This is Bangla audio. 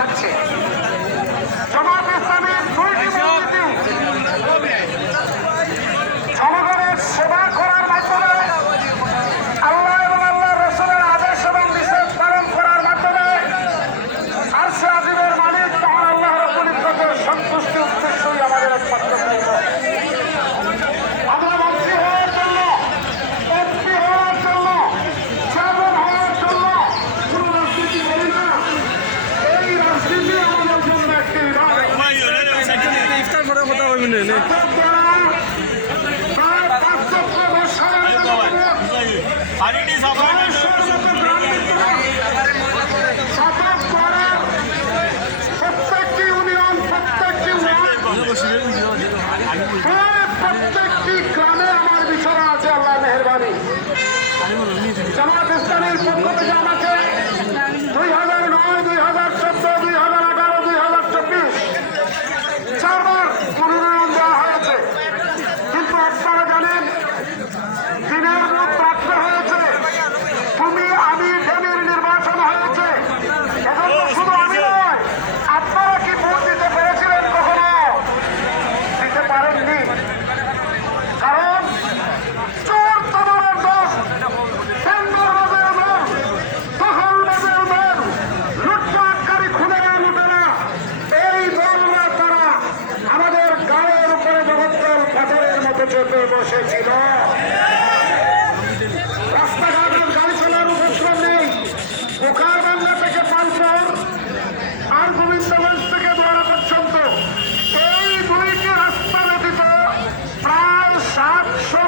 শোনাচ্ছে ਹਰੀਟੀ ਸਾਹਿਬ। চোখে বসেছিল রাস্তাঘাটের গাড়ি চলারও ঘোষণা নেই। থেকে আর গোবিন্দগঞ্জ থেকে বড় পর্যন্ত। এই দুইটি রাস্তা ব্যতীত প্রায় সাতশো